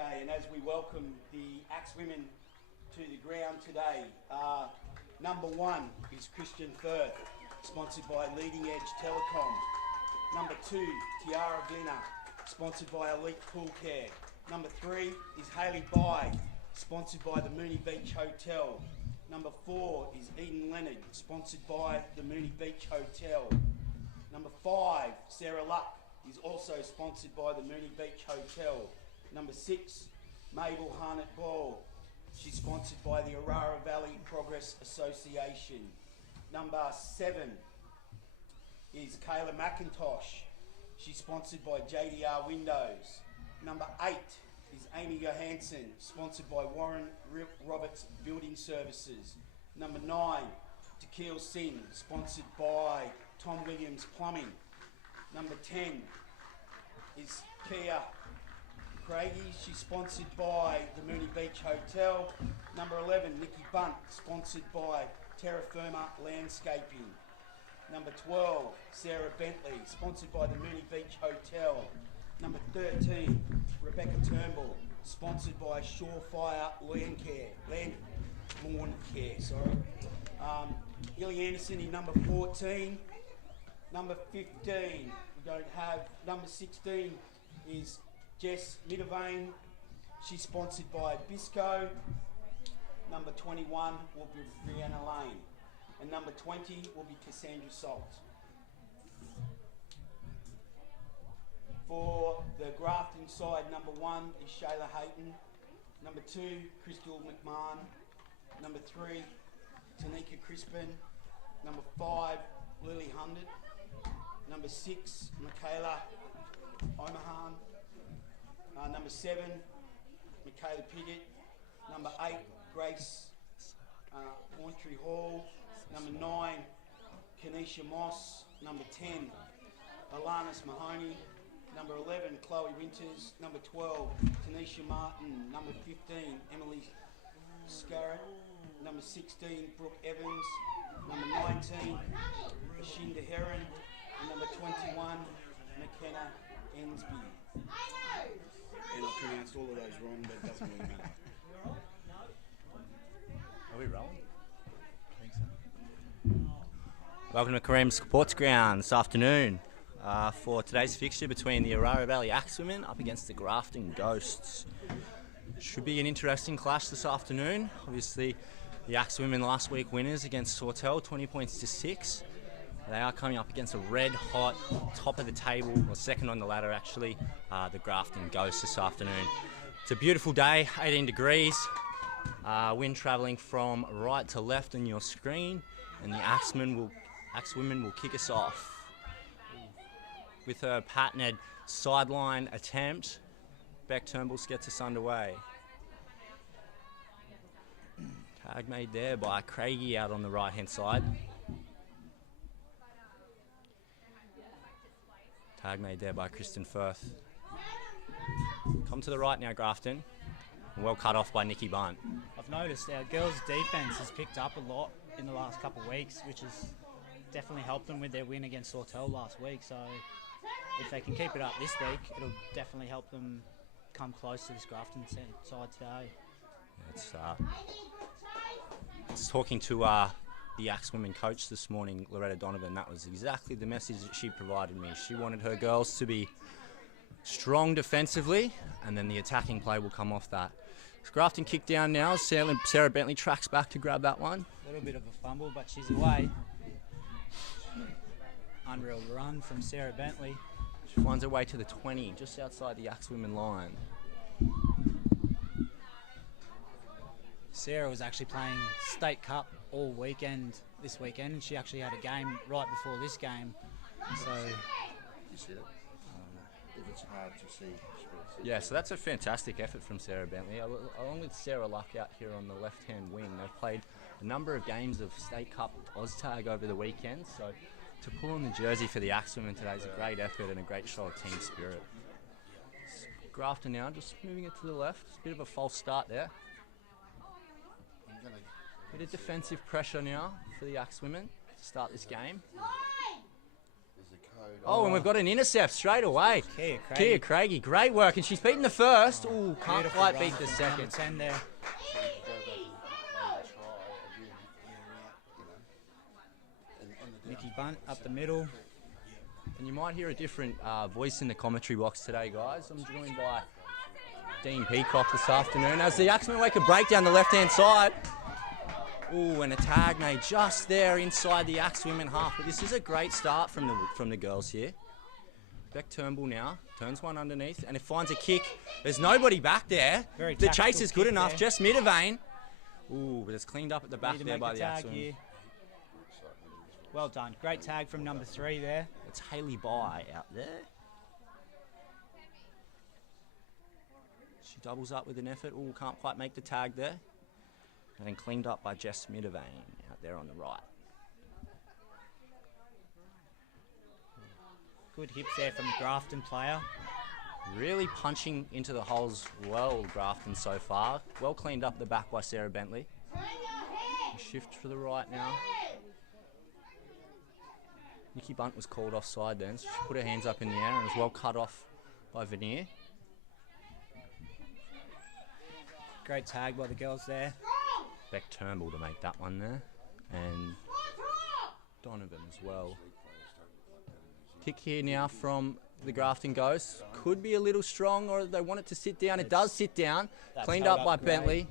Okay, and as we welcome the Axemen to the ground today, number 1 is Christian Firth, sponsored by Leading Edge Telecom. Number 2, Tiara Glenna, sponsored by Elite Pool Care. Number 3 is Hayley Bye, sponsored by the Mooney Beach Hotel. Number 4 is Eden Leonard, sponsored by the Mooney Beach Hotel. Number 5, Sarah Luck, is also sponsored by the Mooney Beach Hotel. Number 6, Mabel Harnett Ball. She's sponsored by the Orara Valley Progress Association. Number 7 is Kayla McIntosh. She's sponsored by JDR Windows. Number 8 is Amy Johansson, sponsored by Warren Roberts Building Services. Number 9, Tequil Singh, sponsored by Tom Williams Plumbing. Number 10 is Kia Craigie, she's sponsored by the Mooney Beach Hotel. Number 11, Nikki Bunt, sponsored by Terra Firma Landscaping. Number 12, Sarah Bentley, sponsored by the Mooney Beach Hotel. Number 13, Rebecca Turnbull, sponsored by Surefire Lawn Care. Illy Anderson in number 14. Number 15, we don't have. Number 16 is Jess Middlevane. She's sponsored by Bisco. Number 21 will be Brianna Lane. And number 20 will be Cassandra Salt. For the Grafton side, number 1 is Shayla Hayton. Number 2, Crystal McMahon. Number 3, Tanika Crispin. Number 5, Lily Hundred. Number 6, Michaela Omahan. Number 7, Michaela Piggott. Number 8, Grace Auntree Hall. Number 9, Kenesha Moss. Number 10, Alanis Mahoney. Number 11, Chloe Winters. Number 12, Tanisha Martin. Number 15, Emily Scarrett. Number 16, Brooke Evans. Number 19, Ashinda Heron. And number 21, McKenna Ensby. And I pronounced all of those wrong, but it doesn't really matter. Are we rolling? I think so. Welcome to Kareem Sports Ground this afternoon for today's fixture between the Orara Valley Axemen up against the Grafton Ghosts. Should be an interesting clash this afternoon. Obviously, the Axemen last week winners against Sawtell, 20 points to 6. They are coming up against a red-hot, top of the table, or second on the ladder actually, the Grafton Ghosts this afternoon. It's a beautiful day, 18 degrees. Wind travelling from right to left on your screen, and the Axewomen will kick us off with a patented sideline attempt. Beck Turnbull gets us underway. Tag made there by Craigie out on the right-hand side. Tag made there by Kristen Firth. Come to the right now, Grafton. Well cut off by Nikki Bunt. I've noticed our girls' defence has picked up a lot in the last couple of weeks, which has definitely helped them with their win against Sawtell last week. So if they can keep it up this week, it'll definitely help them come close to this Grafton side today. It's talking to the Axewomen coach this morning, Loretta Donovan. That was exactly the message that she provided me. She wanted her girls to be strong defensively, and then the attacking play will come off that. Grafton kick down now. Sarah Bentley tracks back to grab that one. A little bit of a fumble, but she's away. Unreal run from Sarah Bentley. She finds her way to the 20, just outside the Axewomen line. Sarah was actually playing State Cup all weekend this weekend, and she actually had a game right before this game. So you see it? It's hard to see. Yeah, so that's a fantastic effort from Sarah Bentley. Along with Sarah Luck out here on the left-hand wing, they've played a number of games of State Cup OzTag over the weekend. So to pull on the jersey for the Axemen today is a great effort and a great show of team spirit. Grafton now just moving it to the left. It's a bit of a false start there. Bit of defensive pressure now for the Axewomen to start this game. There's a Oh, and we've got an intercept straight away. Kia Craigie, great work, and she's beaten the first. Ooh, can't Beautiful quite run beat the from second. number 10 there. Nikki Bunt up the middle. And you might hear a different voice in the commentary box today, guys. I'm joined by Dean Peacock this afternoon as the Axemen make a break down the left-hand side. Ooh, and a tag made just there inside the Axemen half. But this is a great start from the girls here. Beck Turnbull now turns one underneath, and it finds a kick. There's nobody back there. The chase is good enough. Jess Middervane. Ooh, but it's cleaned up at the back there by the Axemen. Well done. Great tag from number 3 there. It's Hayley Bye out there. She doubles up with an effort. Ooh, can't quite make the tag there. And then cleaned up by Jess Middervane out there on the right. Good hips there from the Grafton player. Really punching into the holes well, Grafton so far. Well cleaned up the back by Sarah Bentley. Shift to the right now. Nikki Bunt was called offside then, so she put her hands up in the air and was well cut off by Veneer. Great tag by the girls there. Beck Turnbull to make that one there. And Donovan as well. Kick here now from the Grafton Ghosts. Could be a little strong, or they want it to sit down. It does sit down. Cleaned up by Bentley.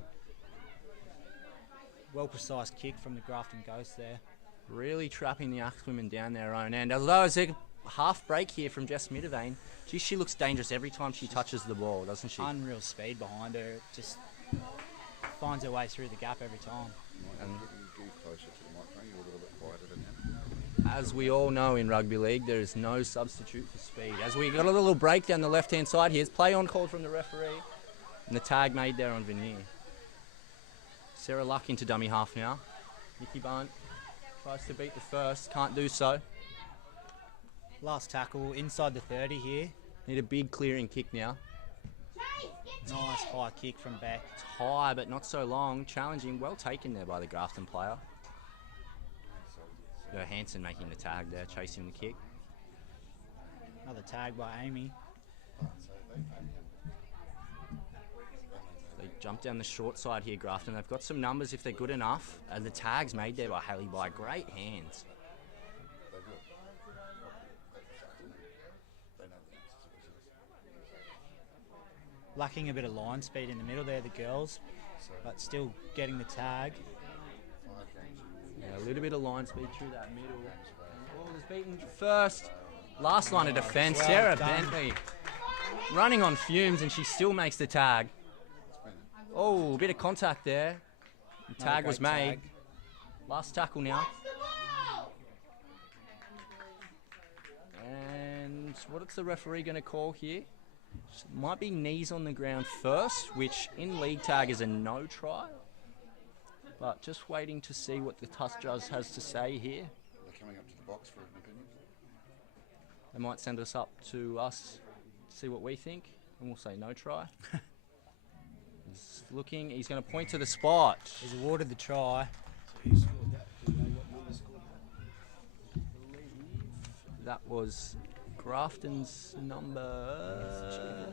Well precise kick from the Grafton Ghosts there. Really trapping the Axemen down their own end. Although it's a half break here from Jess Middervane. Gee, she looks dangerous every time she touches the ball, doesn't she? Unreal speed behind her. Just finds her way through the gap every time. And as we all know in rugby league, there is no substitute for speed. As we got a little break down the left-hand side here, it's play on called from the referee, and the tag made there on Veneer. Sarah Luck into dummy half now. Nikki Bunt tries to beat the first, can't do so. Last tackle inside the 30 here. Need a big clearing kick now. Nice high kick from Beck. It's high, but not so long. Challenging, well taken there by the Grafton player. Hansen making the tag there, chasing the kick. Another tag by Amy. They jump down the short side here, Grafton. They've got some numbers if they're good enough. And the tag's made there by Hayley Bye. Great hands. Lacking a bit of line speed in the middle there, the girls, but still getting the tag. Yeah, a little bit of line speed through that middle. Ball is beaten first. Last line of defence, well Sarah done. Bentley. Running on fumes, and she still makes the tag. Oh, a bit of contact there. The tag was made. Tag. Last tackle now. And what's the referee going to call here? Might be knees on the ground first, which in league tag is a no try. But just waiting to see what the TUS judge has to say here. They're coming up to the box for an opinion. They might send us up to us to see what we think, and we'll say no try. He's looking, he's going to point to the spot. He's awarded the try. So he scored that. Do you know what number scored that? That was Grafton's number.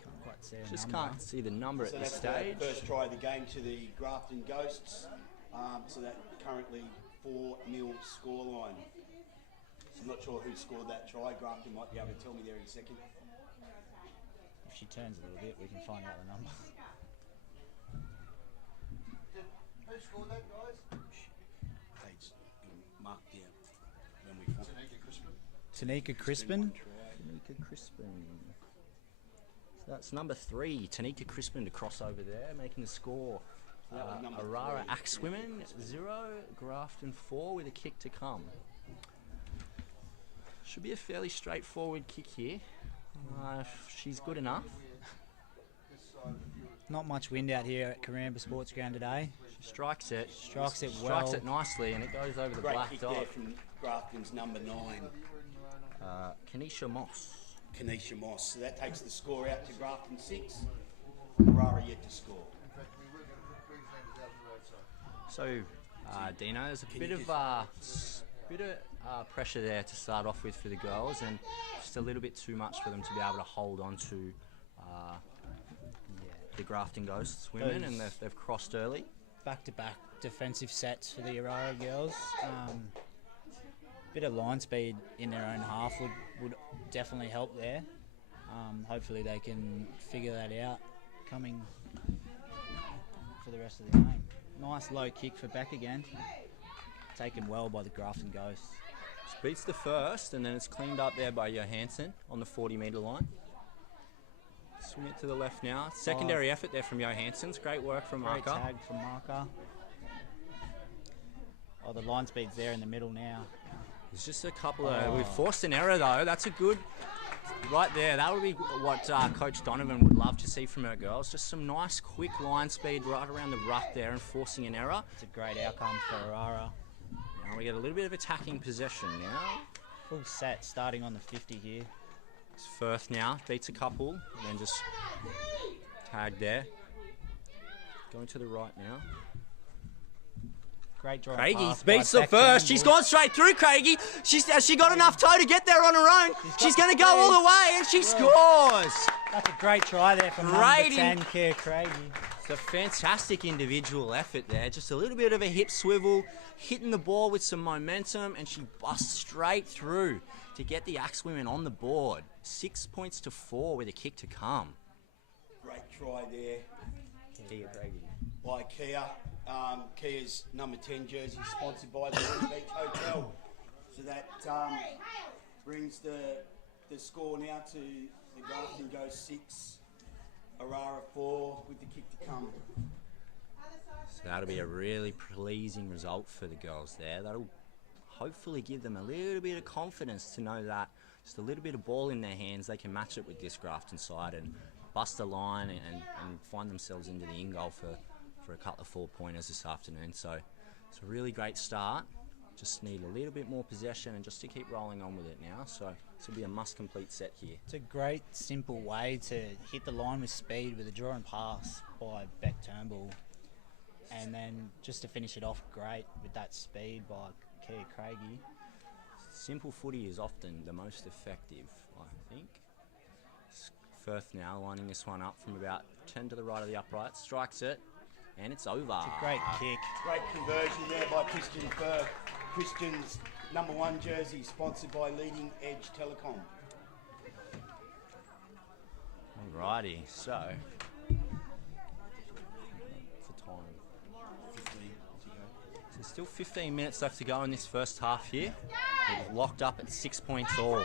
Can't quite see a Just number. can't see the number So at this that's stage. the first try of the game to the Grafton Ghosts. So that currently 4-0 scoreline. So I'm not sure who scored that try. Grafton might be able to tell me there in a second. If she turns a little bit, we can find out the number. Who scored that, guys? It's marked down when we find Tanika Crispin. Tanika Crispin. So that's number 3, Tanika Crispin to cross over there, making the score. So that was number Orara 3. Axemen 0, Grafton 4 with a kick to come. Should be a fairly straightforward kick here. She's good enough. Not much wind out here at Karamba Sports Ground today. She strikes it. Strikes it Strikes well. it nicely, and it goes over the Great black kick dot. there from Grafton's number 9, Kenesha Moss. Kenesha Moss. So that takes the score out to Grafton 6. Orara yet to score. So, Dino, there's a bit of Bit of pressure there to start off with for the girls, and just a little bit too much for them to be able to hold on to the Grafton Ghosts women, and they've crossed early. Back-to-back defensive sets for the Orara girls. Bit of line speed in their own half would definitely help there. Hopefully they can figure that out coming for the rest of the game. Nice low kick for Beck again. Taken well by the Grafton Ghosts. Just beats the first, and then it's cleaned up there by Johansson on the 40-metre line. Swing it to the left now. Secondary effort there from Johansson's. Great work from Marker. Great tag from Marker. Oh, the line speed's there in the middle now. There's just a couple of... We've forced an error, though. That's a good... Right there, that would be what Coach Donovan would love to see from her girls. Just some nice, quick line speed right around the ruck there and forcing an error. It's a great outcome for Orara. Now we get a little bit of attacking possession now. Full set starting on the 50 here. It's Firth now, beats a couple, and then just tagged there. Going to the right now. Great drive. Craigie pass beats by the first. Beck She's Turnbull. gone straight through Craigie. Has she got enough toe to get there on her own? She's going to go all the way, and she scores. That's a great try there from number 10, Keir Craigie. It's a fantastic individual effort there. Just a little bit of a hip swivel, hitting the ball with some momentum, and she busts straight through to get the Axemen on the board. 6 points to 4 with a kick to come. Great try there Kia Craigie. by Kia. Kia's number 10 jersey sponsored by the Rugby Beach Hotel. So that brings the score now to the Grafton goes 6, Orara 4 with the kick to come. So that'll be a really pleasing result for the girls there. That'll hopefully give them a little bit of confidence to know that just a little bit of ball in their hands, they can match it with this Grafton side and bust a line and find themselves into the in-goal for a couple of 4-pointers this afternoon. So it's a really great start. Just need a little bit more possession and just to keep rolling on with it now. So this will be a must-complete set here. It's a great, simple way to hit the line with speed with a draw and pass by Beck Turnbull. And then just to finish it off great with that speed by Kia Craigie. Simple footy is often the most effective, I think. Firth now lining this one up from about 10 to the right of the upright. Strikes it, and it's over. It's a great kick. Great conversion there by Christian Firth. Christian's number 1 jersey sponsored by Leading Edge Telecom. Alrighty, so what's the time? 15 to go. So there's still 15 minutes left to go in this first half here. We're locked up at 6 points all.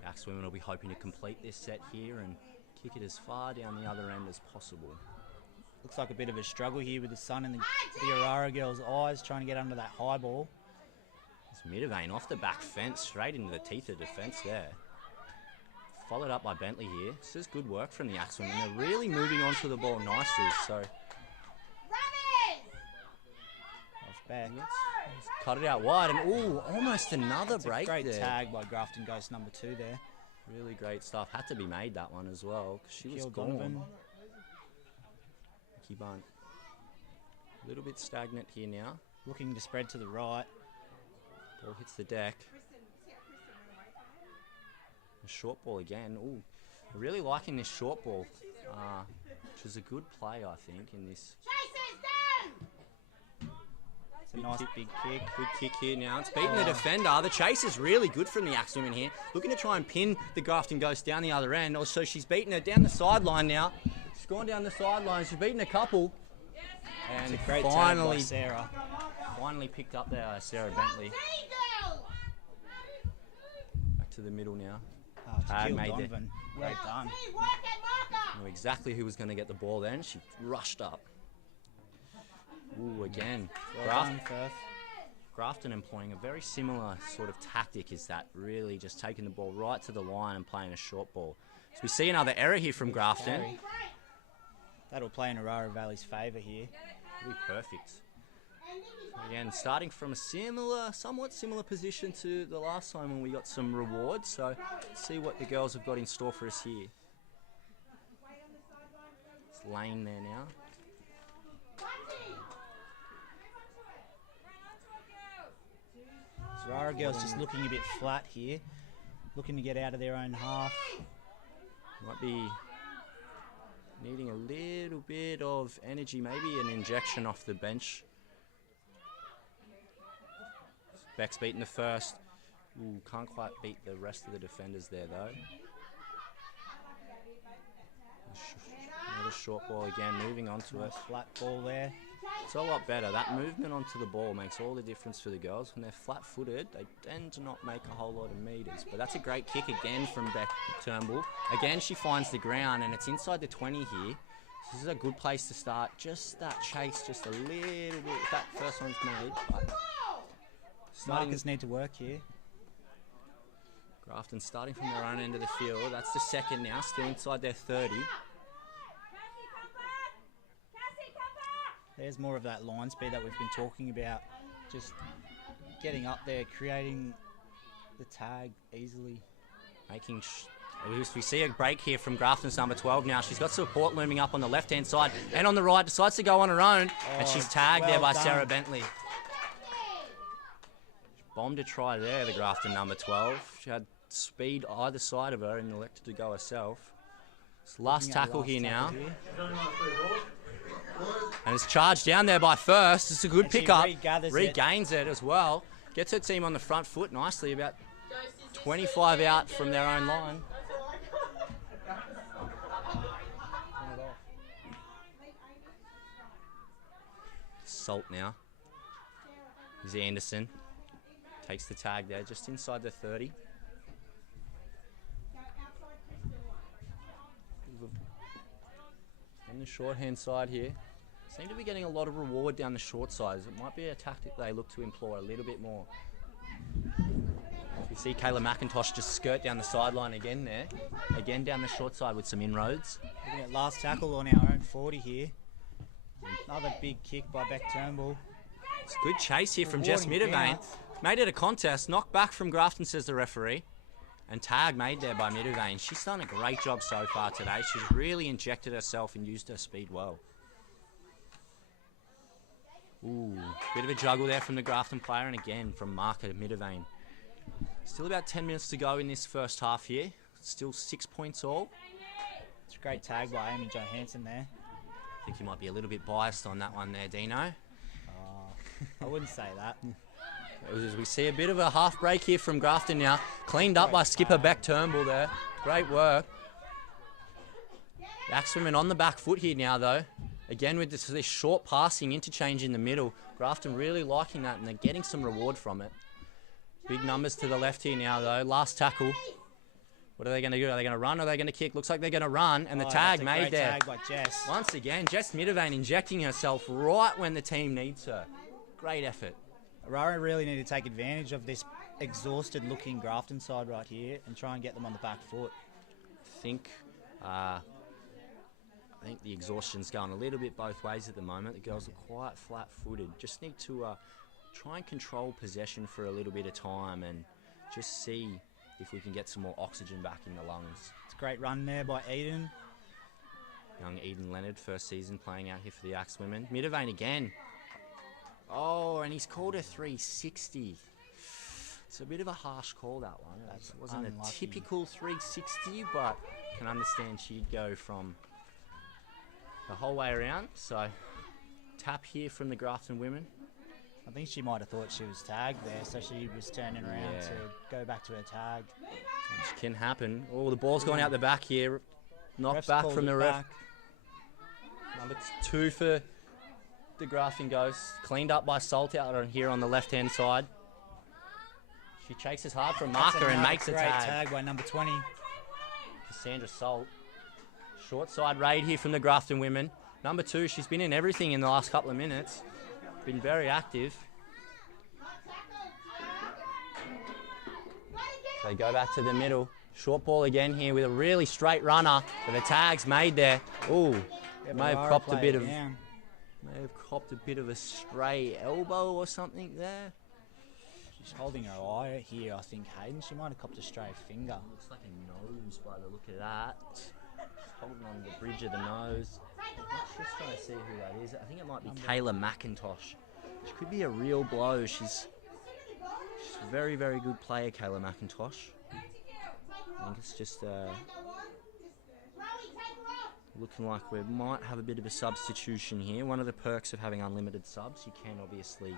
The Axemen will be hoping to complete this set here and kick it as far down the other end as possible. Looks like a bit of a struggle here with the sun in the Orara girls' eyes, trying to get under that high ball. It's Midavane off the back fence, straight into the teeth of defence there. Followed up by Bentley here. This is good work from the Axemen. They're really moving onto the ball nicely, so... Off back. Let's cut it out wide, and ooh, almost another break Great there. tag by Grafton Ghost number 2 there. Really great stuff. Had to be made, that one as well, because she was gone. Donovan. Mickey Bunt. A little bit stagnant here now. Looking to spread to the right. Ball hits the deck. A short ball again. Ooh, really liking this short ball, which is a good play, I think, in this. It's a nice big kick. Good kick here now. It's beaten the defender. The chase is really good from the Axemen here. Looking to try and pin the Grafton Ghost down the other end. Also, she's beaten her down the sideline now. She's gone down the sideline. She's beaten a couple. And It's a great finally, tag by Sarah. finally picked up there, Sarah Bentley. Back to the middle now. To kill made it. Donovan. Well done. Knew exactly who was going to get the ball then. She rushed up. Ooh, again. Well done, Firth. Grafton employing a very similar sort of tactic is that, really just taking the ball right to the line and playing a short ball. So we see another error here from Grafton. Carry. That'll play in Orara Valley's favour here. Really perfect. Again, starting from a somewhat similar position to the last time when we got some rewards. So let's see what the girls have got in store for us here. It's Lane there now. Orara girls just looking a bit flat here, looking to get out of their own half. Might be needing a little bit of energy, maybe an injection off the bench. Beck's beaten the first. Ooh, can't quite beat the rest of the defenders there though. Another short ball again, moving on to it. Flat ball there. It's a lot better. That movement onto the ball makes all the difference for the girls. When they're flat-footed, they tend to not make a whole lot of meters. But that's a great kick again from Beck Turnbull. Again, she finds the ground, and it's inside the 20 here. So this is a good place to start. Just that chase, just a little bit. That first one's made. Markers need to work here. Grafton starting from their own end of the field. That's the second now, still inside their 30. There's more of that line speed that we've been talking about. Just getting up there, creating the tag easily. We see a break here from Grafton's number 12 now. She's got support looming up on the left-hand side and on the right. Decides to go on her own, and she's tagged there by Sarah Bentley. Bombed a try there, the Grafton number 12. She had speed either side of her and elected to go herself. It's last tackle here now. And it's charged down there by First. It's a good pickup. Regains it as well. Gets her team on the front foot nicely, about 25 out from their own line. Salt now. Is Anderson. Takes the tag there, just inside the 30. On the short-hand side here. Seem to be getting a lot of reward down the short sides. It might be a tactic they look to employ a little bit more. You see Kayla McIntosh just skirt down the sideline again there. Again down the short side with some inroads. Looking at last tackle on our own 40 here. Another big kick by Beck Turnbull. It's a good chase here from Jess Middervane. Made it a contest. Knocked back from Grafton, says the referee. And tag made there by Middervane. She's done a great job so far today. She's really injected herself and used her speed well. Ooh, bit of a juggle there from the Grafton player, and again from Marker Middervane. Still about 10 minutes to go in this first half here. Still 6 points all. It's a great tag by Amy Johansson there. I think you might be a little bit biased on that one there, Dino. I wouldn't say that. We see a bit of a half break here from Grafton now. Cleaned up by skipper Beck Turnbull there. Great work. The Axemen on the back foot here now though. Again with this short passing interchange in the middle. Grafton really liking that and they're getting some reward from it. Big numbers to the left here now though. Last tackle. What are they going to do? Are they going to run or are they going to kick? Looks like they're going to run, and the tag made there. Tag by Jess. Once again, Jess Middervane injecting herself right when the team needs her. Great effort. Orara really need to take advantage of this exhausted looking Grafton side right here and try and get them on the back foot. I think the exhaustion's going a little bit both ways at the moment. The girls are quite flat-footed. Just need to try and control possession for a little bit of time and just see if we can get some more oxygen back in the lungs. It's a great run there by Eden. Young Eden Leonard, first season playing out here for the Axemen. Middervane again. Oh, and he's called a 360. It's a bit of a harsh call, that one. It wasn't unlucky. A typical 360, but can understand she'd go from the whole way around. So, tap here from the Grafton women. I think she might have thought she was tagged there, so she was turning around to go back to her tag. Which can happen. Oh, the ball's going out the back here. Knocked back from the ref. Number 2 for the Grafton Ghosts. Cleaned up by Salt out here on the left-hand side. She chases hard from Marker and makes a tag. Great tag by number 20. Cassandra Salt. Short side raid here from the Grafton women. Number 2, she's been in everything in the last couple of minutes. Been very active. They go back to the middle. Short ball again here with a really straight runner. But the tag's made there. Ooh, may have copped a bit of a stray elbow or something there. She's holding her eye here, I think, Hayden. She might have copped a stray finger. Looks like a nose by the look of that. She's holding on the bridge of the nose. I'm just trying to see who that is. I think it might be Kayla McIntosh. Which could be a real blow. She's Very, very good player, Kayla McIntosh. I think it's just looking like we might have a bit of a substitution here. One of the perks of having unlimited subs, you can obviously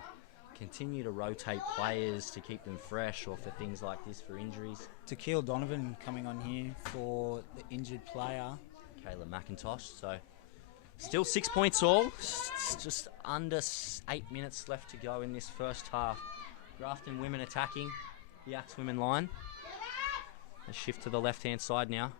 continue to rotate players to keep them fresh, or for things like this for injuries. Tequil Donovan coming on here for the injured player. Kayla McIntosh. So still 6 points all. Just under 8 minutes left to go in this first half. Grafton women attacking the Axemen line. They shift to the left-hand side now.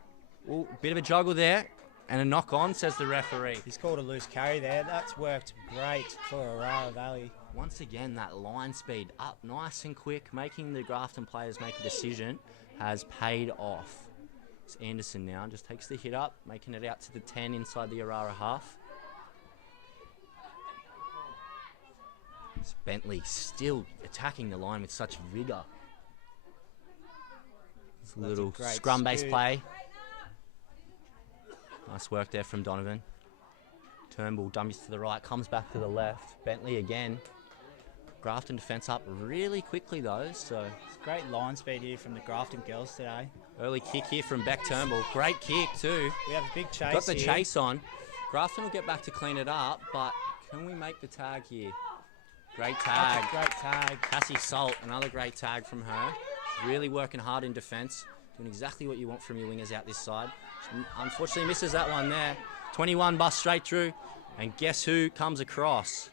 Ooh, bit of a juggle there. And a knock on, says the referee. He's called a loose carry there. That's worked great for Orara Valley. Once again, that line speed up nice and quick, making the Grafton players make a decision, has paid off. It's Anderson now, just takes the hit up, making it out to the 10 inside the Orara half. It's Bentley still attacking the line with such vigour. It's a little scrum-based play. Nice work there from Donovan. Turnbull dummies to the right, comes back to the left. Bentley again. Grafton defence up really quickly though, so... It's great line speed here from the Grafton girls today. Early kick here from Beck Turnbull. Great kick too. We have a big chase. Got the chase on. Grafton will get back to clean it up, but can we make the tag here? Great tag. That's a great tag. Cassie Salt, another great tag from her. Really working hard in defence. Doing exactly what you want from your wingers out this side. She unfortunately misses that one there. 21 bust straight through. And guess who comes across?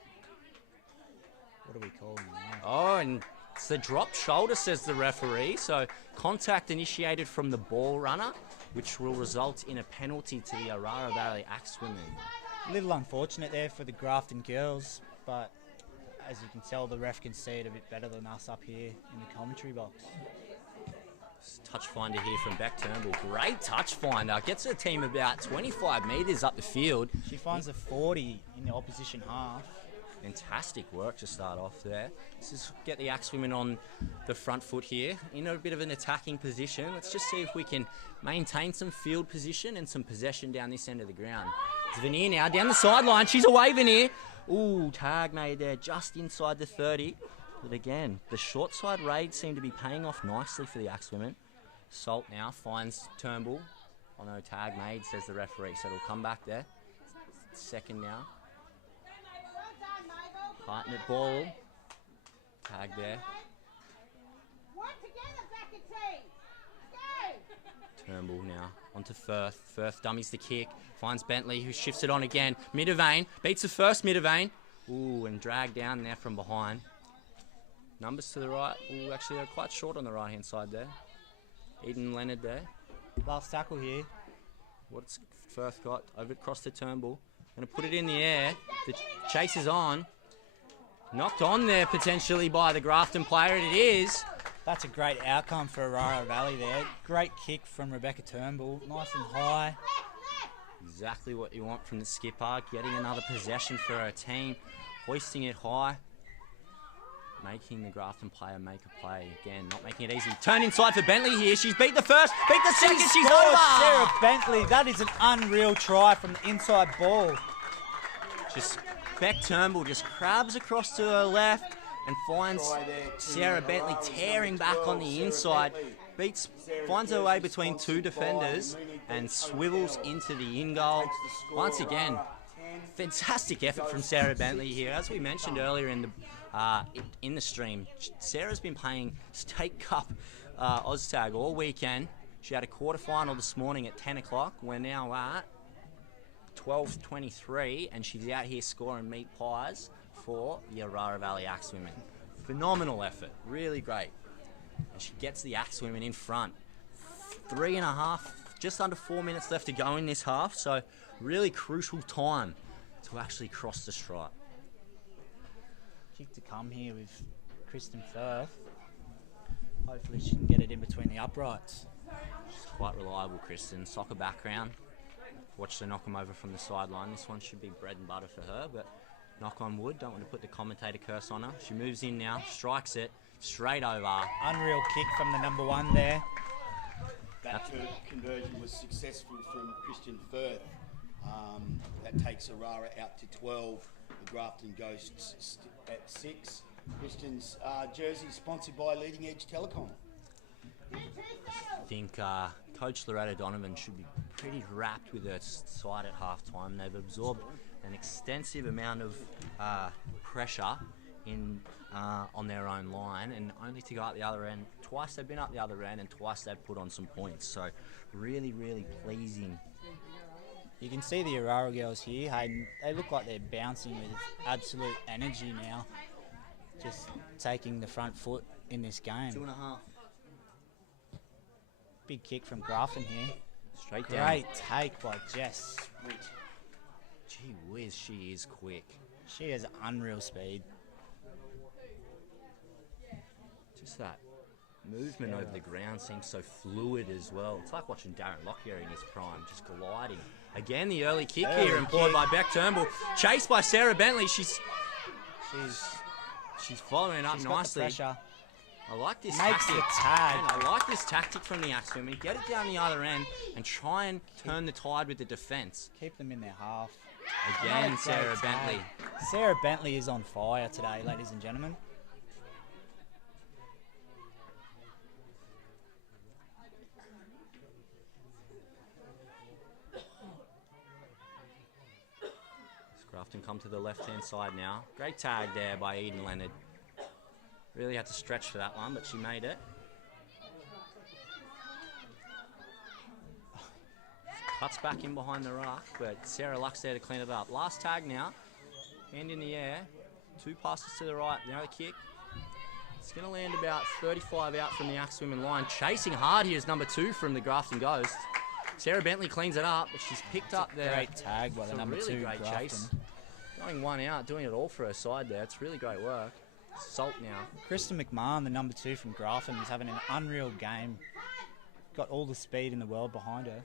What do we call him now? Oh, and it's the drop shoulder, says the referee. So contact initiated from the ball runner, which will result in a penalty to the Orara Valley Axemen. A little unfortunate there for the Grafton girls, but as you can tell, the ref can see it a bit better than us up here in the commentary box. Touch finder here from Beck Turnbull. Great touch finder. Gets her team about 25 metres up the field. She finds a 40 in the opposition half. Fantastic work to start off there. Let's just get the Axemen on the front foot here in a bit of an attacking position. Let's just see if we can maintain some field position and some possession down this end of the ground. It's Veneer now down the sideline. She's away, Veneer. Ooh, tag made there just inside the 30. But again, the short side raids seem to be paying off nicely for the Axemen. Salt now finds Turnbull. Oh no, tag made, says the referee, so it'll come back there. Second now. Hartnett ball. Tag there. Turnbull now onto Firth. Firth dummies the kick. Finds Bentley, who shifts it on again. Middervane. Beats the first Middervane. Ooh, and dragged down there from behind. Numbers to the right. Ooh, actually they're quite short on the right-hand side there. Eden Leonard there. Last tackle here. What's Firth got? Over across to Turnbull. Going to put it in the air. The chase is on. Knocked on there potentially by the Grafton player. It is. That's a great outcome for Orara Valley there. Great kick from Rebecca Turnbull. Nice and high. Exactly what you want from the skipper. Getting another possession for her team. Hoisting it high. Making the Grafton player make a play. Again, not making it easy. Turn inside for Bentley here. She's beat the first, beat the second, she's over! Sarah Bentley, that is an unreal try from the inside ball. Just Beck Turnbull just crabs across to her left and finds Sarah Bentley tearing back on the inside. Finds her way between two defenders and swivels into the in goal. Once again, fantastic effort from Sarah Bentley here. As we mentioned earlier in the stream, Sarah's been playing State Cup OzTag all weekend. She had a quarterfinal this morning at 10 o'clock. We're now at 12:23, and she's out here scoring meat pies for the Orara Valley Axemen. Phenomenal effort, really great. And she gets the Axemen in front. 3.5, just under 4 minutes left to go in this half, so really crucial time to actually cross the stripe. Kick to come here with Kristen Firth. Hopefully she can get it in between the uprights. She's quite reliable, Kristen. Soccer background. Watched her knock him over from the sideline. This one should be bread and butter for her, but knock on wood. Don't want to put the commentator curse on her. She moves in now, strikes it, straight over. Unreal kick from the number one there. That conversion was successful from Christian Firth. That takes Orara out to 12. The Grafton Ghosts at 6. Christian's jersey sponsored by Leading Edge Telecom. I think Coach Loretta Donovan should be pretty wrapped with her side at half-time. They've absorbed an extensive amount of pressure on their own line, and only to go up the other end. Twice they've been up the other end, and twice they've put on some points. So really, really pleasing. You can see the Orara girls here, Hayden. They look like they're bouncing with absolute energy now. Just taking the front foot in this game. 2.5. Big kick from Grafton here. Straight down. Great take by Jess. Gee whiz, she is quick. She has unreal speed. Just that movement over the ground seems so fluid as well. It's like watching Darren Lockyer in his prime, just gliding. Again, the early kick here employed by Beck Turnbull. Chased by Sarah Bentley. She's following up nicely. I like this tactic. The tag. I like this tactic from the Axemen. Get it down the other end and try and turn the tide with the defence. Keep them in their half. Again, Sarah Bentley. Sarah Bentley is on fire today, ladies and gentlemen. Grafton come to the left-hand side now. Great tag there by Eden Leonard. Really had to stretch for that one, but she made it. Cuts back in behind the ruck, but Sarah Luck's there to clean it up. Last tag now. Hand in the air. 2 passes to the right. Another kick. It's going to land about 35 out from the Axemen line. Chasing hard here is number 2 from the Grafton Ghost. Sarah Bentley cleans it up, but she's picked up there. Great tag by the number 2 great Grafton. chase. Going one out, doing it all for her side there. It's really great work. Salt now. Kristen McMahon, the number 2 from Grafton, is having an unreal game. Got all the speed in the world behind her.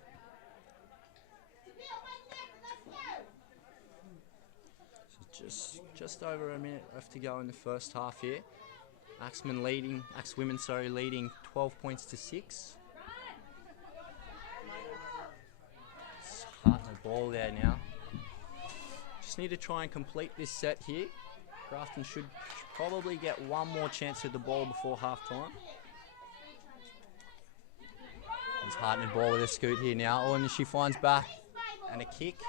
So just over a minute left to go in the first half here. Axemen leading 12 points to 6. Starting the ball there now. Just need to try and complete this set here. Grafton should probably get one more chance with the ball before half-time. There's Hartnett ball with a scoot here now. Oh, and she finds back. And a kick.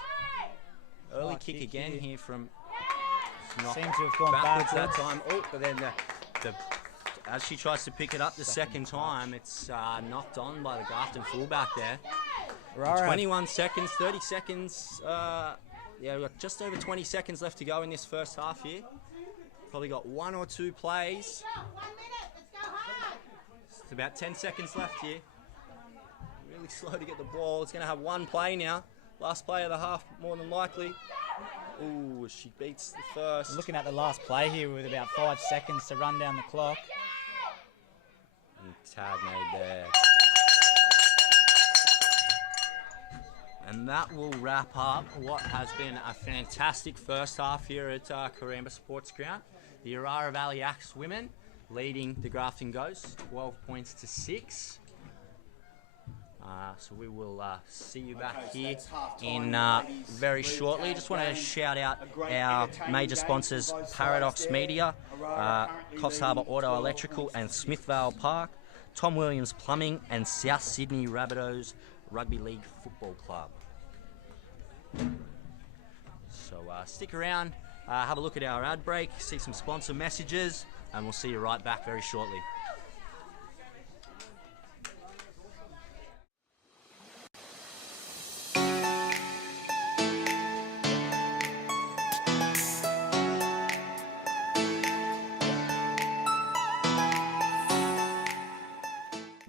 Early kick again here from... Seems to have gone backwards that time. Oh, but then as she tries to pick it up the second time, it's knocked on by the Grafton fullback there. 21 seconds, 30 seconds. Yeah, we've got just over 20 seconds left to go in this first half here. Probably got 1 or 2 plays. It's about 10 seconds left here. Really slow to get the ball. It's going to have 1 play now. Last play of the half, more than likely. Ooh, she beats the first. Looking at the last play here with about 5 seconds to run down the clock. And tag made there. And that will wrap up what has been a fantastic first half here at Karamba Sports Ground. The Orara Valley Axemen leading the Grafton Ghosts, 12 points to 6. So we will see you back here in very shortly. Just want to shout out our major sponsors, Paradox Media, Coffs Harbour Auto Electrical and Smithvale Park, Tom Williams Plumbing and South Sydney Rabbitohs Rugby League Football Club. So stick around, have a look at our ad break, see some sponsor messages, and we'll see you right back very shortly.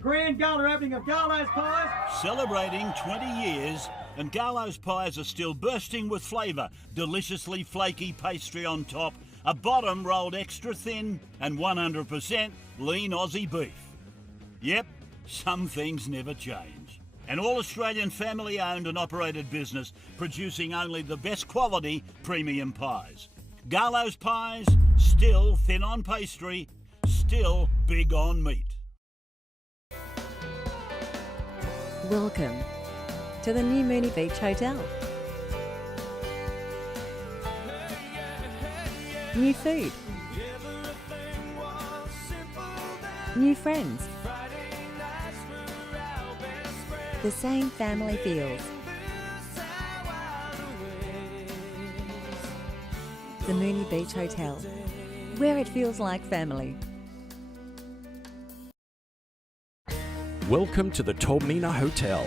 Grand gala opening of Garlo's Pies. Celebrating 20 years, and Garlo's Pies are still bursting with flavour. Deliciously flaky pastry on top, a bottom rolled extra thin, and 100% lean Aussie beef. Yep, some things never change. An all-Australian family-owned and operated business producing only the best quality premium pies. Garlo's Pies, still thin on pastry, still big on meat. Welcome to the new Mooney Beach Hotel. New food, new friends, the same family feels. The Mooney Beach Hotel, where it feels like family. Welcome to the Tolmina Hotel.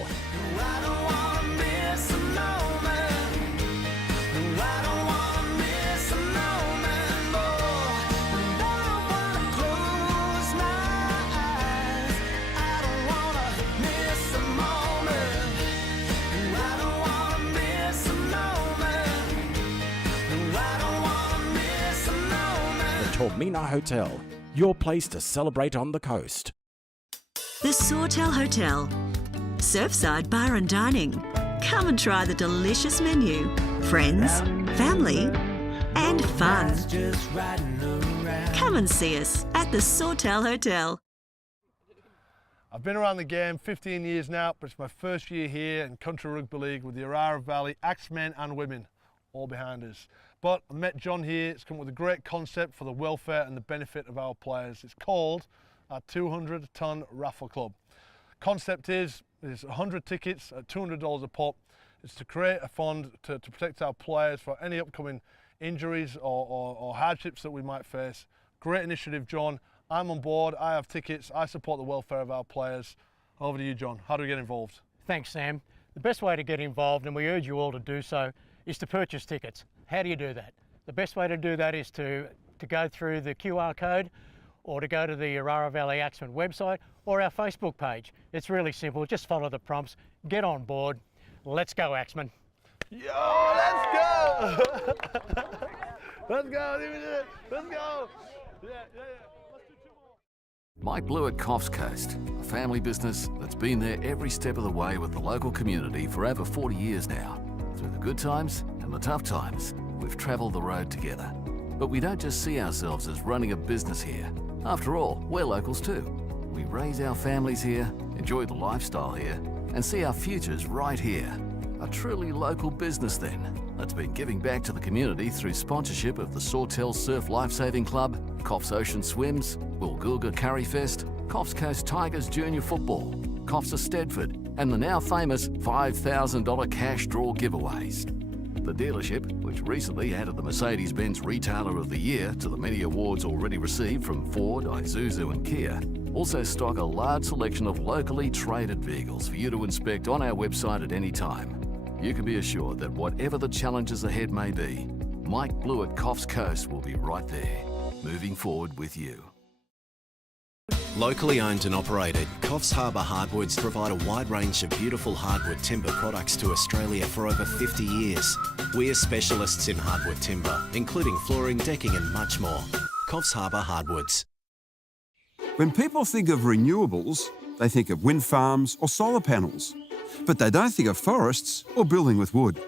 Tolmina Hotel, your place to celebrate on the coast. The Sawtell Hotel, Surfside Bar and Dining. Come and try the delicious menu. Friends, family, and fun. Come and see us at the Sawtell Hotel. I've been around the game 15 years now, but it's my first year here in Country Rugby League with the Orara Valley Axemen and women, all behind us. But I met John here. It's come up with a great concept for the welfare and the benefit of our players. It's called our 200-ton raffle club. Concept is 100 tickets at $200 a pop. It's to create a fund to protect our players for any upcoming injuries or hardships that we might face. Great initiative, John. I'm on board. I have tickets. I support the welfare of our players. Over to you, John. How do we get involved? Thanks, Sam. The best way to get involved, and we urge you all to do so, is to purchase tickets. How do you do that? The best way to do that is to go through the QR code or to go to the Orara Valley Axemen website or our Facebook page. It's really simple. Just follow the prompts. Get on board. Let's go, Axemen. Yo, let's go! Let's go. Let's go. Yeah. Let's do 2 more. Mike Blue at Coffs Coast, a family business that's been there every step of the way with the local community for over 40 years now. Through the good times and the tough times, we've travelled the road together. But we don't just see ourselves as running a business here. After all, we're locals too. We raise our families here, enjoy the lifestyle here, and see our futures right here. A truly local business then, that's been giving back to the community through sponsorship of the Sawtell Surf Lifesaving Club, Coffs Ocean Swims, Woolgoolga Curry Fest, Coffs Coast Tigers Junior Football, Coffs of Stedford, and the now famous $5,000 cash draw giveaways. The dealership, which recently added the Mercedes-Benz Retailer of the Year to the many awards already received from Ford, Isuzu and Kia, also stock a large selection of locally traded vehicles for you to inspect on our website at any time. You can be assured that whatever the challenges ahead may be, Mike Blue at Coffs Coast will be right there, moving forward with you. Locally owned and operated, Coffs Harbour Hardwoods provide a wide range of beautiful hardwood timber products to Australia for over 50 years. We are specialists in hardwood timber, including flooring, decking and much more. Coffs Harbour Hardwoods. When people think of renewables, they think of wind farms or solar panels. But they don't think of forests or building with wood.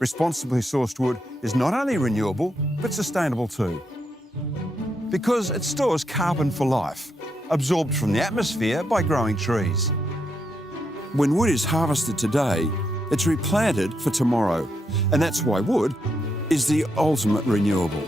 Responsibly sourced wood is not only renewable, but sustainable too. Because it stores carbon for life, absorbed from the atmosphere by growing trees. When wood is harvested today, it's replanted for tomorrow, and that's why wood is the ultimate renewable.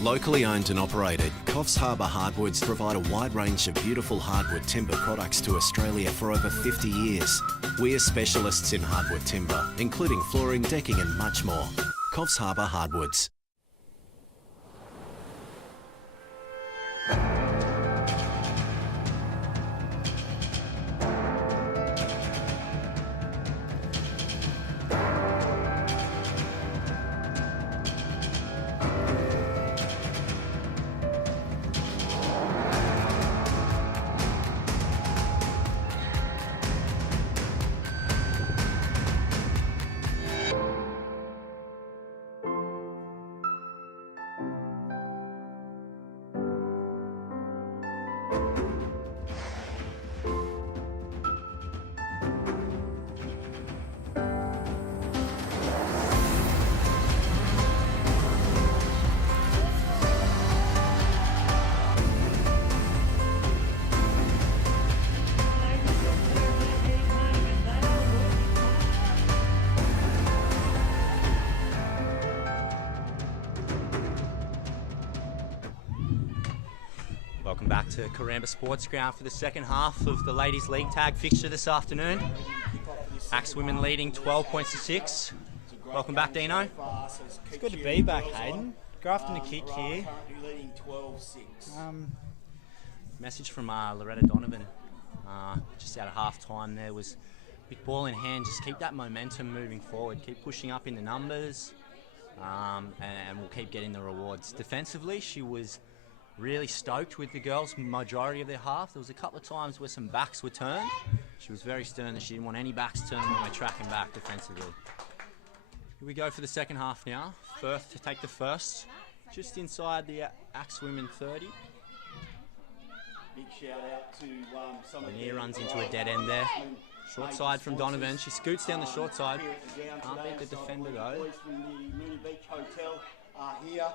Locally owned and operated, Coffs Harbour Hardwoods provide a wide range of beautiful hardwood timber products to Australia for over 50 years. We are specialists in hardwood timber, including flooring, decking and much more. Coffs Harbour Hardwoods. to Karamba Sports Ground for the second half of the Ladies League Tag fixture this afternoon. Axemen leading 12 points to 6. Welcome back, Dino. It's good to be back, Hayden. Grafton to kick here. Message from Loretta Donovan just out of half time there was big ball in hand, just keep that momentum moving forward, keep pushing up in the numbers, and we'll keep getting the rewards. Defensively, she was really stoked with the girls majority of their half. There was a couple of times where some backs were turned. She was very stern that she didn't want any backs turned when we're tracking back defensively. Here we go for the second half now. Firth to take the first, just inside the Axemen 30. Big shout out to some of the Lanier runs into a dead end there. Short side from Donovan. She scoots down the short side. Can't beat the defender though. Boys from the Mooney Beach Hotel are here.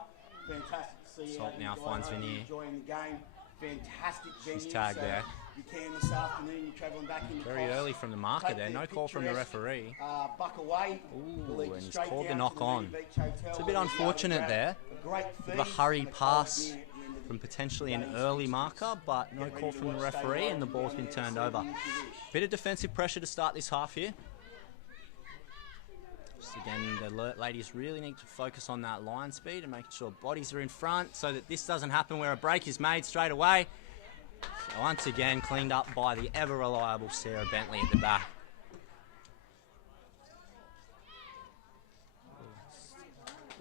Fantastic to see Salt now finds Vanier. Enjoying the game. Fantastic venue. She's tagged there. You can this afternoon. You're travelling back into Very Coffs. early from the marker there. No call from the referee. Buck away. Ooh, and he's called the knock on. It's a bit unfortunate there. Bit of a hurried pass from potentially an early marker, but no call from the referee, and the ball's been turned over. Bit of defensive pressure to start this half here. Just again, the ladies really need to focus on that line speed and making sure bodies are in front so that this doesn't happen where a break is made straight away. So once again, cleaned up by the ever-reliable Sarah Bentley at the back.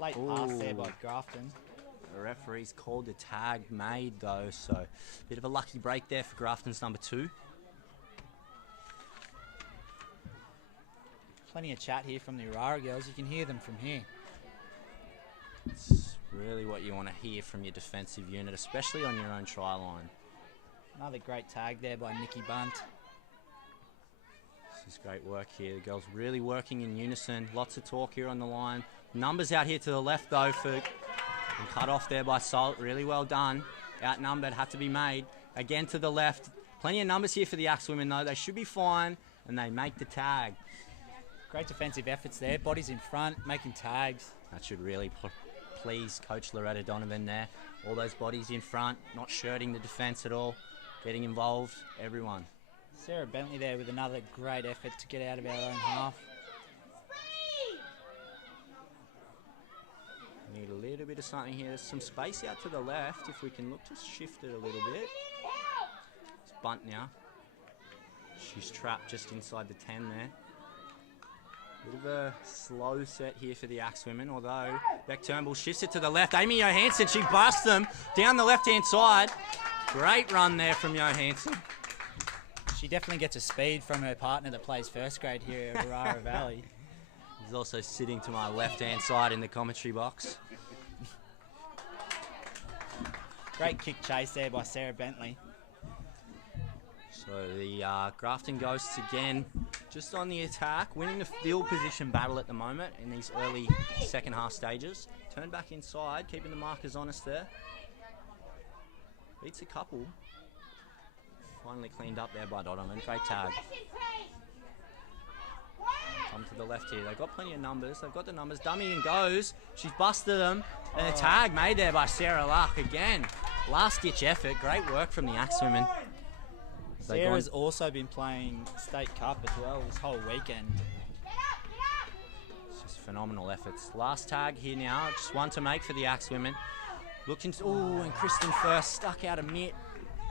Late pass there by Grafton. The referee's called a tag made though, so bit of a lucky break there for Grafton's number 2. Plenty of chat here from the Orara girls. You can hear them from here. It's really what you want to hear from your defensive unit, especially on your own try line. Another great tag there by Nikki Bunt. This is great work here. The girls really working in unison. Lots of talk here on the line. Numbers out here to the left though for and cut off there by Salt. Really well done. Outnumbered, had to be made. Again to the left. Plenty of numbers here for the Axemen though. They should be fine, and they make the tag. Great defensive efforts there. Bodies in front, making tags. That should really please Coach Loretta Donovan there. All those bodies in front, not shirting the defence at all. Getting involved, everyone. Sarah Bentley there with another great effort to get out of our own half. Need a little bit of something here. There's some space out to the left. If we can look to shift it a little bit. It's Bunt now. She's trapped just inside the 10 there. Bit of a slow set here for the Axemen, although Beck Turnbull shifts it to the left. Amy Johansson, she busts them down the left-hand side. Great run there from Johansson. She definitely gets a speed from her partner that plays first grade here at Orara Valley. He's also sitting to my left-hand side in the commentary box. Great kick chase there by Sarah Bentley. So the Grafton Ghosts again just on the attack, winning the field position battle at the moment in these early second half stages. Turn back inside, keeping the markers honest there. Beats a couple. Finally cleaned up there by Donovan. Great tag. Come to the left here. They've got plenty of numbers. They've got the numbers. Dummy and goes. She's busted them. And a tag made there by Sarah Luck again. Last-ditch effort. Great work from the Axemen. Sarah's also been playing State Cup as well this whole weekend. It's just phenomenal efforts. Last tag here now. Just one to make for the Axemen. Looking to... Oh, and Kristen Firth stuck out a mitt.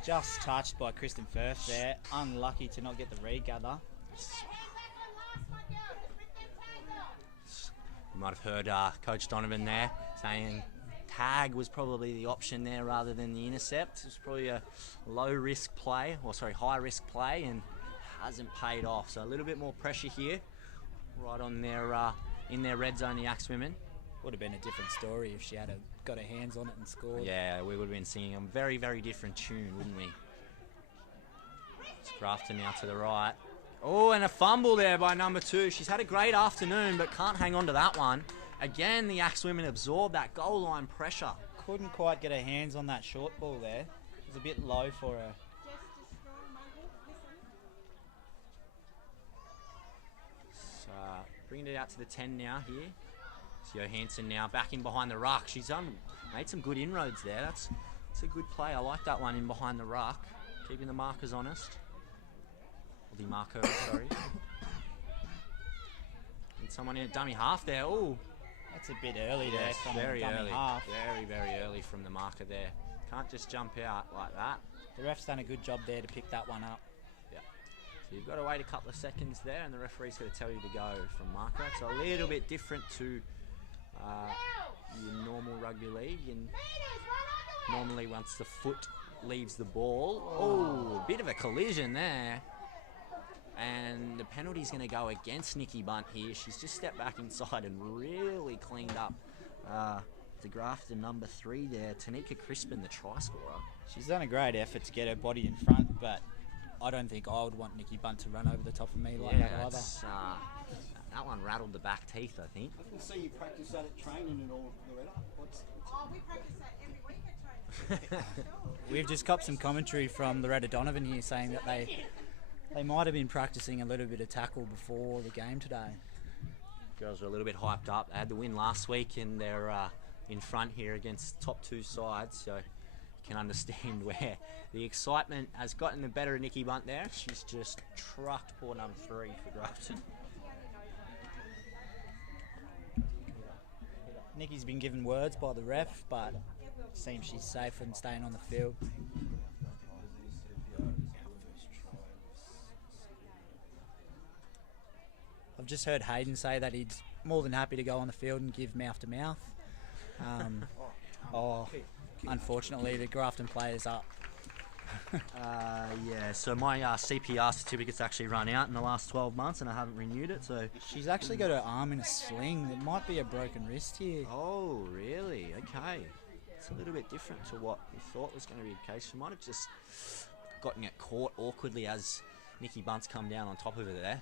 Just touched by Kristen Firth there. Unlucky to not get the regather. You might have heard Coach Donovan there saying tag was probably the option there rather than the intercept. It was probably a low-risk play, or sorry, high-risk play, and hasn't paid off. So a little bit more pressure here, right on their in their red zone, the Axemen. Would have been a different story if she had got her hands on it and scored. Yeah, we would have been singing a very, very different tune, wouldn't we? It's Grafton now to the right. Oh, and a fumble there by number 2. She's had a great afternoon, but can't hang on to that one. Again, the Axemen absorb that goal line pressure. Couldn't quite get her hands on that short ball there. It was a bit low for her. So, bringing it out to the 10 now here. It's Johansson now back in behind the ruck. She's made some good inroads there. That's It's a good play. I like that one in behind the ruck, keeping the markers honest. Or the marker, sorry. And someone in a dummy half there. Oh, that's a bit early there. Yes, From very dummy early. half. Very early from the marker there. Can't just jump out like that. The ref's done a good job there to pick that one up. Yeah. So you've got to wait a couple of seconds there, and the referee's got to tell you to go from marker. So a little bit different to your normal rugby league. And normally, once the foot leaves the ball, oh, a bit of a collision there. And the penalty's going to go against Nikki Bunt here. She's just stepped back inside and really cleaned up the Grafton number 3 there, Tanika Crispin, the try scorer. She's done a great effort to get her body in front, but I don't think I would want Nikki Bunt to run over the top of me like that either. That one rattled the back teeth, I think. I can see you practice that at training and all, Loretta. We practice that every week at training. We've just got some commentary from Loretta Donovan here saying that they might have been practicing a little bit of tackle before the game today. Girls are a little bit hyped up. They had the win last week and they're in front here against top 2 sides, so you can understand where the excitement has gotten the better of Nikki Bunt there. She's just trucked poor number 3 for Grafton. Nikki's been given words by the ref, but seems she's safe and staying on the field. I've just heard Hayden say that he's more than happy to go on the field and give mouth to mouth. Unfortunately, the Grafton player's up. Yeah, so my CPR certificate's actually run out in the last 12 months and I haven't renewed it, so... She's actually got her arm in a sling. There might be a broken wrist here. Oh, really? Okay. It's a little bit different to what we thought was going to be the case. She might have just gotten it caught awkwardly as Nikki Bunt's come down on top of her there.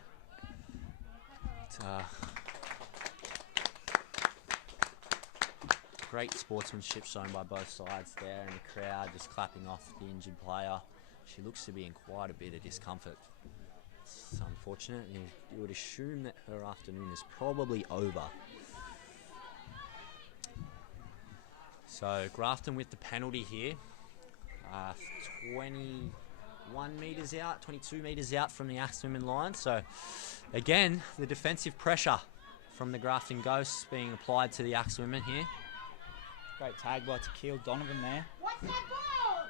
But, great sportsmanship shown by both sides there, and the crowd just clapping off the injured player. She looks to be in quite a bit of discomfort. It's unfortunate, and you would assume that her afternoon is probably over. So Grafton with the penalty here. 21 metres out, 22 metres out from the Axemen line. So again, the defensive pressure from the Grafton Ghosts being applied to the Axemen here. Great tag by Tequil Donovan there. What's that ball?